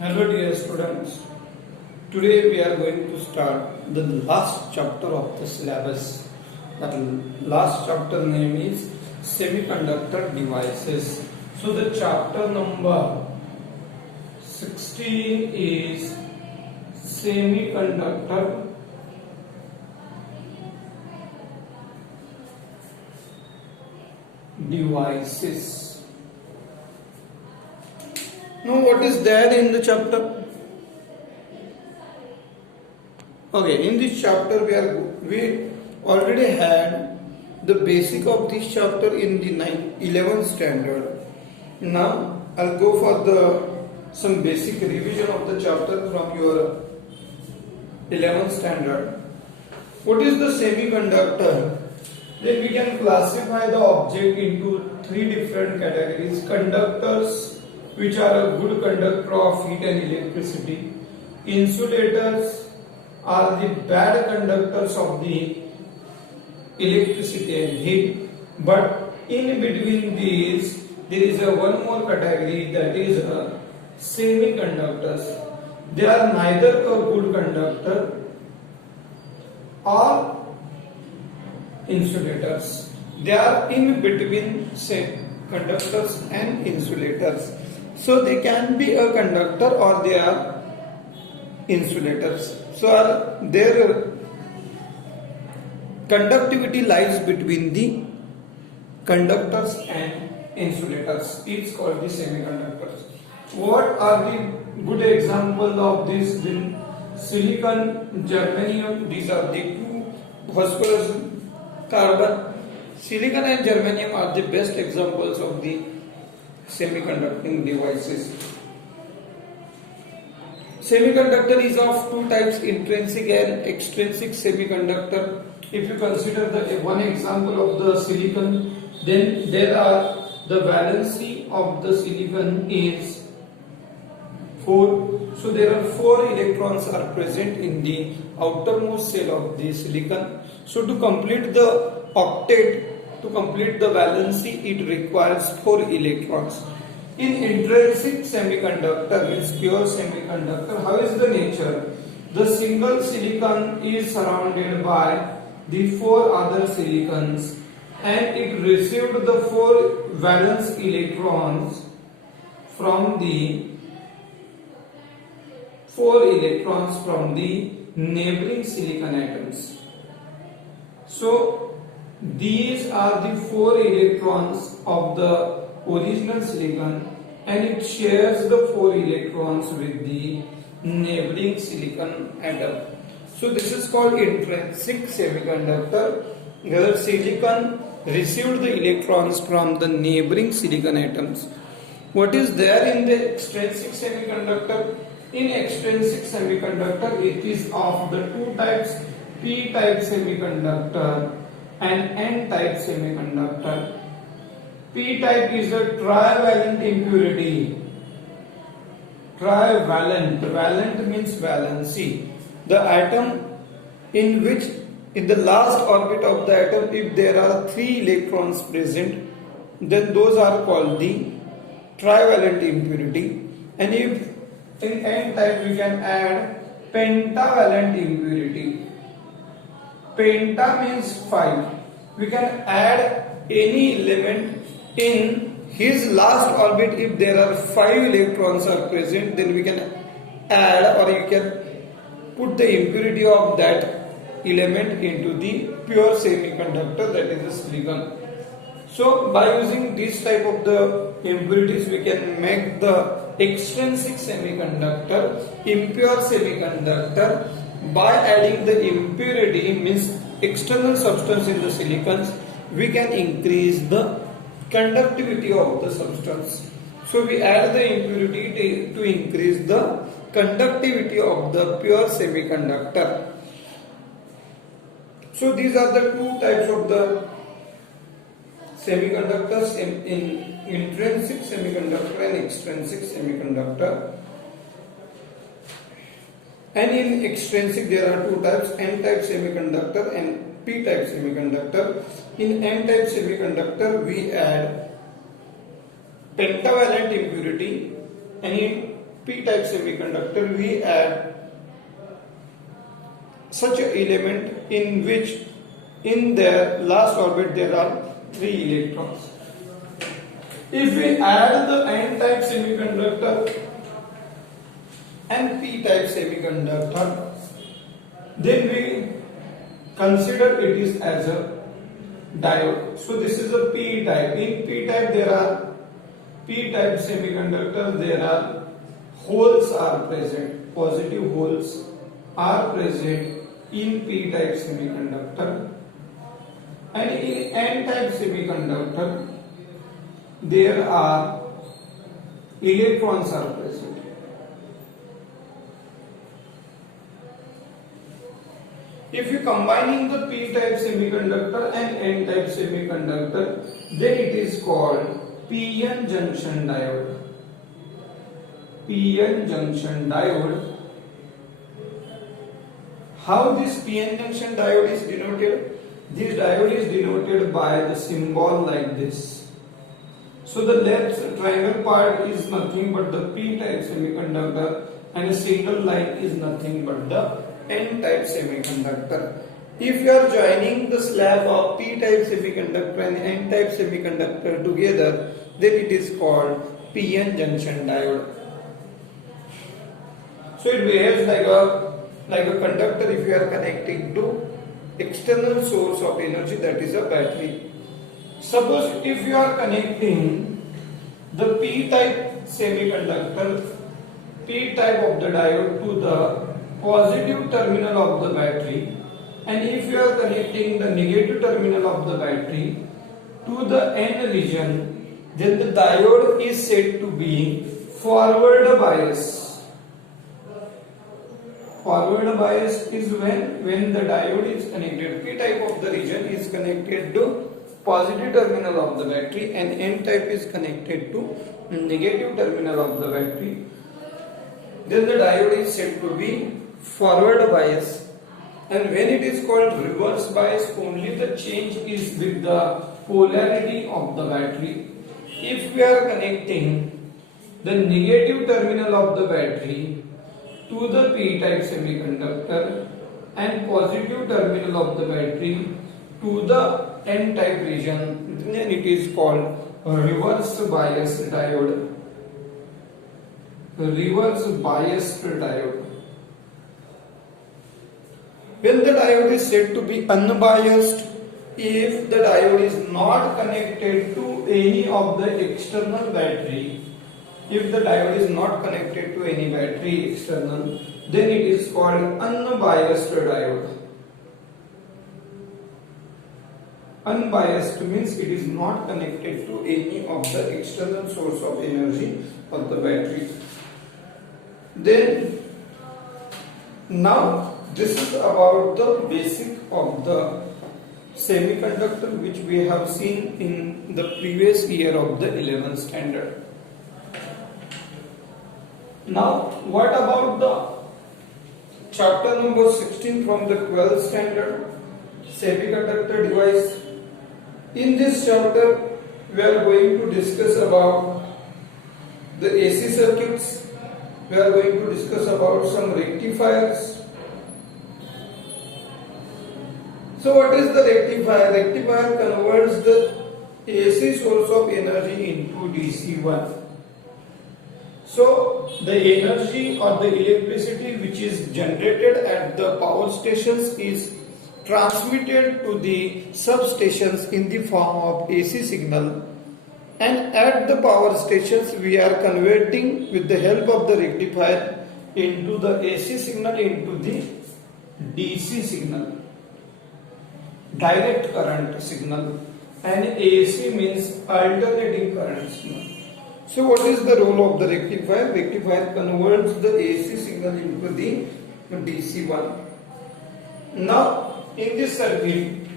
Hello dear students, today we are going to start the last chapter of the syllabus. That last chapter name is Semiconductor Devices. So the chapter number 16 is Semiconductor Devices. Now what is there in the chapter? Okay, in this chapter we already had the basic of this chapter in the 11th standard. Now I'll go for some basic revision of the chapter from your 11th standard. What is the semiconductor? Then we can classify the object into three different categories: conductors, which are a good conductor of heat and electricity; insulators are the bad conductors of the electricity and heat. But in between these, there is one more category, that is semiconductors. They are neither a good conductor or insulators. They are in between conductors and insulators. So they can be a conductor or they are insulators. So their conductivity lies between the conductors and insulators. It's called the semiconductors. What are the good examples of this? Then silicon, germanium. These are the two phosphorus carbon. Silicon and germanium are the best examples of the semiconducting devices. Semiconductor is of two types, intrinsic and extrinsic semiconductor. If you consider the one example of the silicon, then there are the valency of the silicon is 4. So there are 4 electrons are present in the outermost shell of the silicon. So to complete the octet, to complete the valency, it requires 4 electrons. In intrinsic semiconductor, means pure semiconductor, how is the nature? The single silicon is surrounded by the 4 other silicons, and it received the 4 valence electrons from the neighboring silicon atoms. So these are the 4 electrons of the original silicon, and it shares the 4 electrons with the neighboring silicon atom. So this is called intrinsic semiconductor, where silicon received the electrons from the neighboring silicon atoms. What is there in the extrinsic semiconductor? In extrinsic semiconductor, it is of the two types, p-type semiconductor and n-type semiconductor. P-type is a trivalent impurity. Trivalent, valent means valency. The atom in the last orbit of the atom, if there are 3 electrons present, then those are called the trivalent impurity. And if in n-type we can add pentavalent impurity. Penta means 5. We can add any element in his last orbit. If there are 5 electrons are present, then we can add, or you can put the impurity of that element into the pure semiconductor, that is the silicon. So by using this type of the impurities, we can make the extrinsic semiconductor impure semiconductor by adding the impurity, means external substance in the silicons. We can increase the conductivity of the substance. So we add the impurity to increase the conductivity of the pure semiconductor. So these are the two types of the semiconductors, in intrinsic semiconductor and extrinsic semiconductor. And in extrinsic there are two types, n-type semiconductor and p-type semiconductor. In n-type semiconductor we add pentavalent impurity, and in p-type semiconductor, we add such an element in which in their last orbit there are 3 electrons. If we add the n-type semiconductor and p-type semiconductor, then we consider it is as a diode. So this is a p-type. In p-type there are p-type semiconductor, there are holes are present, positive holes are present in p-type semiconductor, and in n-type semiconductor there are electrons are present. If you combining the p-type semiconductor and n-type semiconductor, then it is called p-n junction diode. p-n junction diode. How this p-n junction diode is denoted? This diode is denoted by the symbol like this. So the left triangle part is nothing but the p-type semiconductor, and a single line is nothing but the n-type semiconductor. If you are joining the slab of p-type semiconductor and n-type semiconductor together, then it is called p-n junction diode. So it behaves like a conductor if you are connecting to external source of energy, that is a battery. Suppose if you are connecting the p-type semiconductor, p-type of the diode to the positive terminal of the battery, and if you are connecting the negative terminal of the battery to the n region, then the diode is said to be forward bias. Forward bias is when the diode is connected, p-type of the region is connected to positive terminal of the battery and n-type is connected to negative terminal of the battery, then the diode is said to be forward bias. And when it is called reverse bias, only the change is with the polarity of the battery. If we are connecting the negative terminal of the battery to the p-type semiconductor and positive terminal of the battery to the n-type region, then it is called reverse bias diode. Reverse biased diode. When the diode is said to be unbiased, if the diode is not connected to any of the external battery, if the diode is not connected to any battery external, then it is called unbiased diode. Unbiased means it is not connected to any of the external source of energy of the battery. Then now this is about the basic of the semiconductor which we have seen in the previous year of the 11th standard. Now what about the chapter number 16 from the 12th standard, semiconductor device? In this chapter we are going to discuss about the AC circuits, we are going to discuss about some rectifiers. So what is the rectifier? Rectifier converts the AC source of energy into DC one. So the energy or the electricity which is generated at the power stations is transmitted to the substations in the form of AC signal, and at the power stations we are converting with the help of the rectifier into the AC signal into the DC signal, direct current signal, and AC means alternating current signal. So what is the role of the rectifier? Rectifier converts the AC signal into the DC one. Now in this circuit,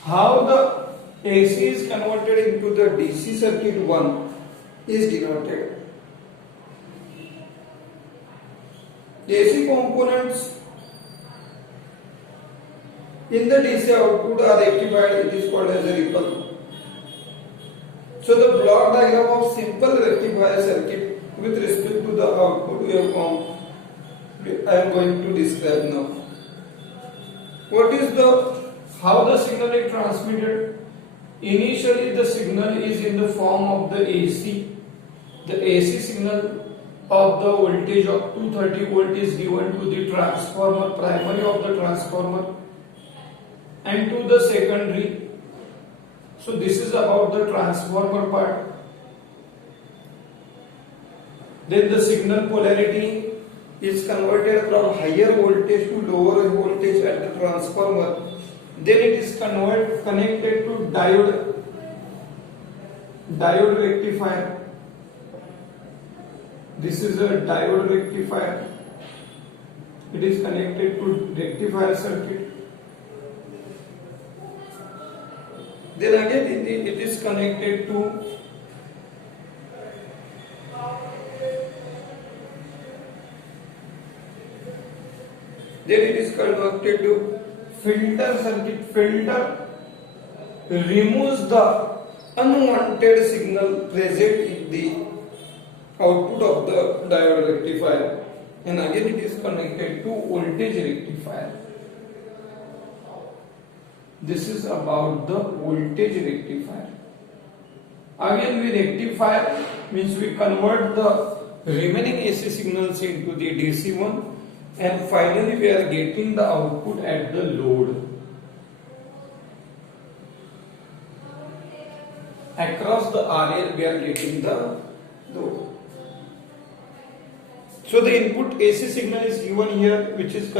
how the AC is converted into the DC circuit 1 is denoted. The AC components in the DC output are rectified, it is called as a ripple. So the block diagram of simple rectifier circuit with respect to the output waveform, I am going to describe now. What is how the signal is transmitted? Initially, the signal is in the form of the AC. The AC signal of the voltage of 230 volt is given to the transformer, primary of the transformer, and to the secondary. So this is about the transformer part. Then the signal polarity is converted from higher voltage to lower voltage at the transformer. Then it is connected to diode rectifier. This is a diode rectifier. It is connected to rectifier circuit. Then again it is connected to filter circuit. Filter removes the unwanted signal present in the output of the diode rectifier, and again it is connected to voltage rectifier. This is about the voltage rectifier. Again we rectify means we convert the remaining AC signals into the DC one, and finally we are getting the output at the load. Across the RL we are getting the load. So the input AC signal is given here, which is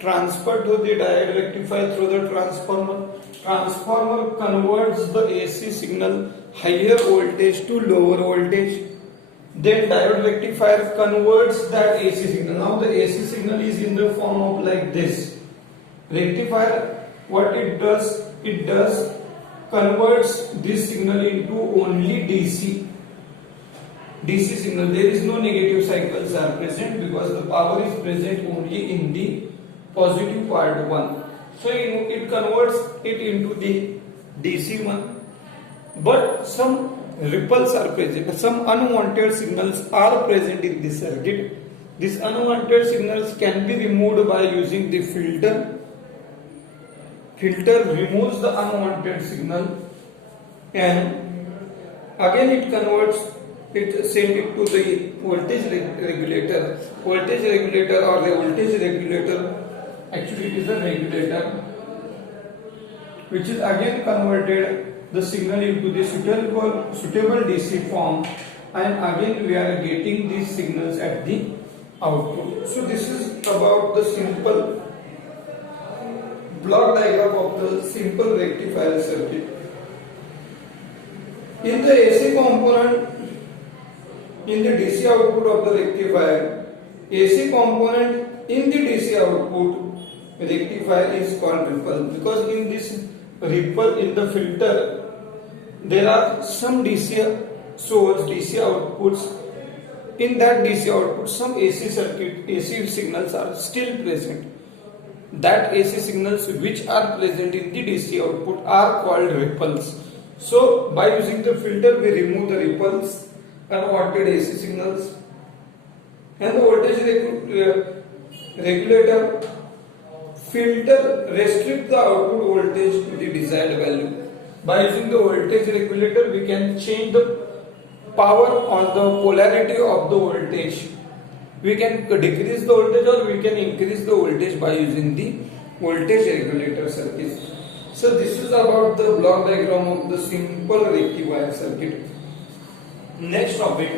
transferred to the diode rectifier through the transformer. Transformer converts the AC signal higher voltage to lower voltage. Then diode rectifier converts that AC signal. Now the AC signal is in the form of like this. Rectifier, what it does converts this signal into only DC signal. There is no negative cycles are present because the power is present only in the positive part 1. So it converts it into the DC one. But some ripples are present, some unwanted signals are present in this circuit. These unwanted signals can be removed by using the filter. Filter removes the unwanted signal, and again it converts it, send it to the voltage regulator. Voltage regulator or the voltage regulator, actually it is a regulator, which is again converted the signal into the suitable DC form, and again we are getting these signals at the output. So this is about the simple block diagram of the simple rectifier circuit. In the AC component, in the DC output of the rectifier, AC component in the DC output rectifier is called ripple, because in this ripple in the filter there are some DC source, DC outputs. In that DC output some AC signals are still present. That AC signals which are present in the DC output are called ripples. So by using the filter we remove the ripples, unwanted AC signals, and the voltage regulator filter restrict the output voltage to the desired value. By using the voltage regulator we can change the power on the polarity of the voltage. We can decrease the voltage or we can increase the voltage by using the voltage regulator circuit. So this is about the block diagram of the simple rectifier circuit. Next topic.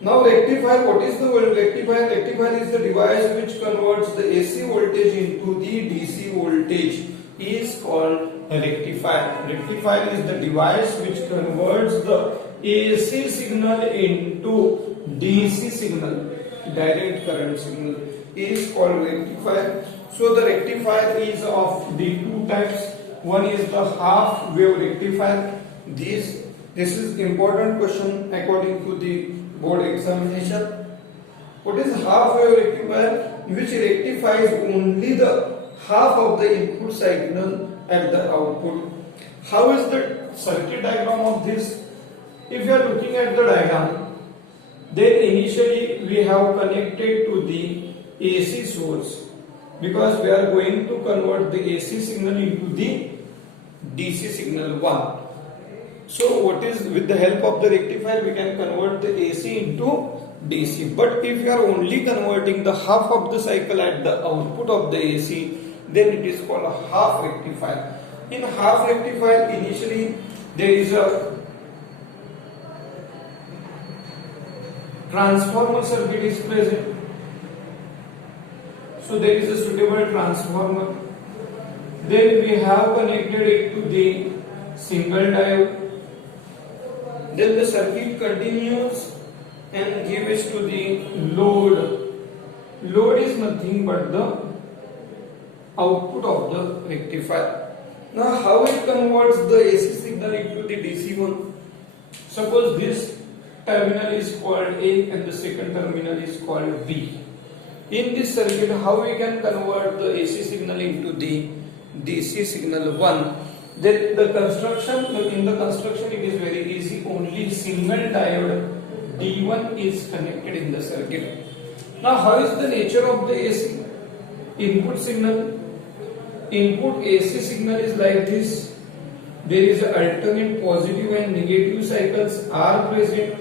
Now rectifier, what is the rectifier? Rectifier is the device which converts the AC voltage into the DC voltage, is called a rectifier. Rectifier is the device which converts the AC signal into DC signal, direct current signal, is called rectifier. So the rectifier is of the two types. One is the half wave rectifier. This is important question according to the board examination. What is half wave rectifier? Which rectifies only the half of the input signal at the output. How is the circuit diagram of this? If you are looking at the diagram, then initially we have connected to the AC source because we are going to convert the AC signal into the DC signal 1. So what is, with the help of the rectifier we can convert the AC into DC. But if you are only converting the half of the cycle at the output of the AC, then it is called a half rectifier. In half rectifier, initially there is a transformer circuit is present. So there is a suitable transformer. Then we have connected it to the single diode. Then the circuit continues and gives to the load. Load is nothing but the output of the rectifier. Now how it converts the AC signal into the DC one? Suppose this terminal is called A and the second terminal is called B. In this circuit, how we can convert the AC signal into the DC signal 1? Then the construction, in the construction it is very easy. Only single diode D1 is connected in the circuit. Now how is the nature of the AC input signal? Input AC signal is like this. There is an alternate positive and negative cycles are present.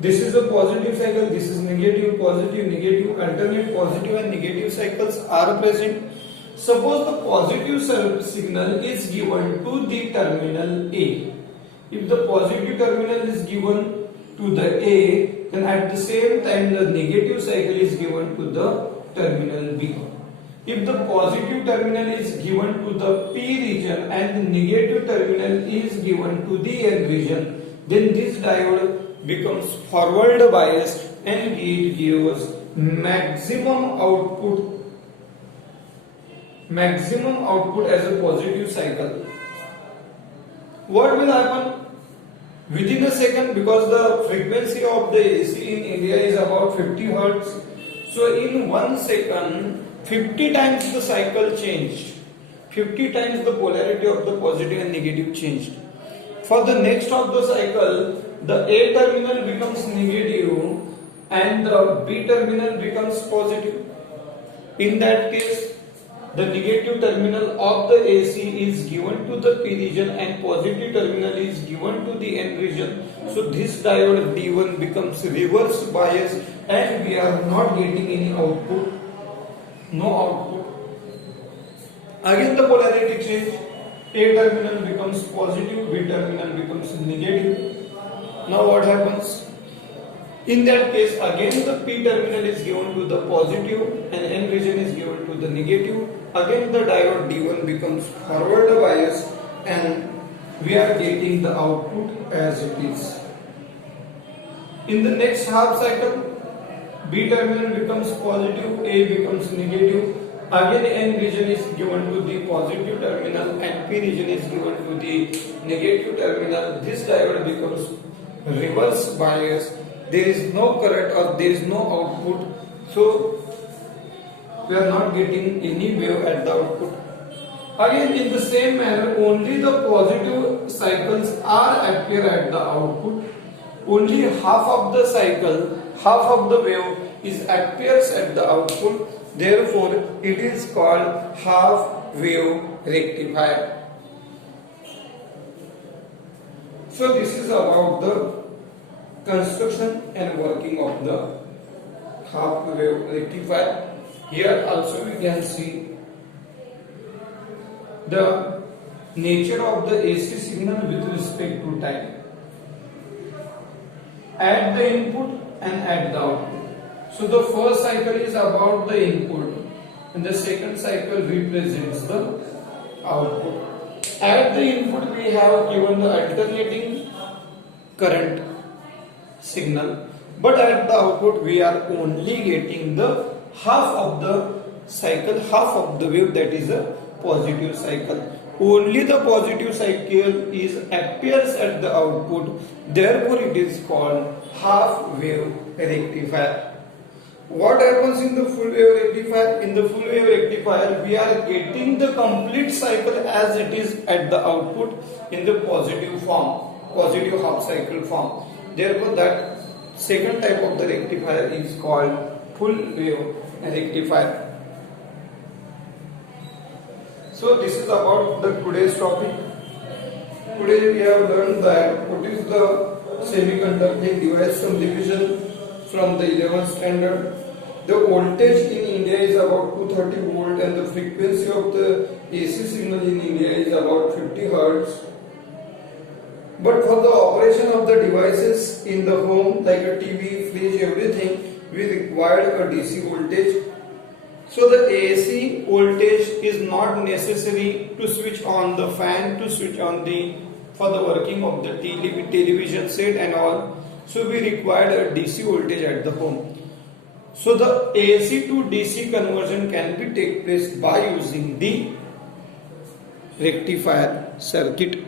This is a positive cycle, this is negative, positive, negative, alternate positive and negative cycles are present. Suppose the positive signal is given to the terminal A. If the positive terminal is given to the A, then at the same time the negative cycle is given to the terminal B. If the positive terminal is given to the P region and the negative terminal is given to the N region, then this diode becomes forward biased and it gives maximum output as a positive cycle. What will happen? Within a second, because the frequency of the AC in India is about 50 Hertz, so in 1 second 50 times the cycle changed, 50 times the polarity of the positive and negative changed. For the next of the cycle, the A terminal becomes negative and the B terminal becomes positive. In that case, the negative terminal of the AC is given to the P region and positive terminal is given to the N region. So this diode D1 becomes reverse biased and we are not getting any output, no output. Again the polarity change. A terminal becomes positive, B terminal becomes negative. Now what happens? In that case, again the P terminal is given to the positive and N region is given to the negative. Again the diode D1 becomes forward bias and we are getting the output as it is. In the next half cycle, B terminal becomes positive, A becomes negative. Again N region is given to the positive terminal and P region is given to the negative terminal. This diode becomes reverse bias. There is no current or there is no output, so we are not getting any wave at the output. Again in the same manner, only the positive cycles are appear at the output. Only half of the cycle, half of the wave is appears at the output. Therefore, it is called half wave rectifier. So this is about the construction and working of the half wave rectifier. Here also we can see the nature of the AC signal with respect to time. At the input and at the output. So the first cycle is about the input and the second cycle represents the output. At the input we have given the alternating current signal, but at the output we are only getting the half of the cycle, half of the wave, that is a positive cycle. Only the positive cycle is appears at the output, therefore it is called half wave rectifier. What happens in the full wave rectifier? In the full wave rectifier, we are getting the complete cycle as it is at the output in the positive form, positive half cycle form. Therefore, that second type of the rectifier is called full wave rectifier. So this is about the today's topic. Today we have learned that what is the semiconducting device subdivision from the 11th standard. The voltage in India is about 230 volt and the frequency of the AC signal in India is about 50 hertz. But for the operation of the devices in the home like a TV, fridge, everything, we required a DC voltage. So the AC voltage is not necessary to switch on the fan, to switch on the for the working of the television set and all. So we required a DC voltage at the home. So the AC to DC conversion can be take place by using the rectifier circuit.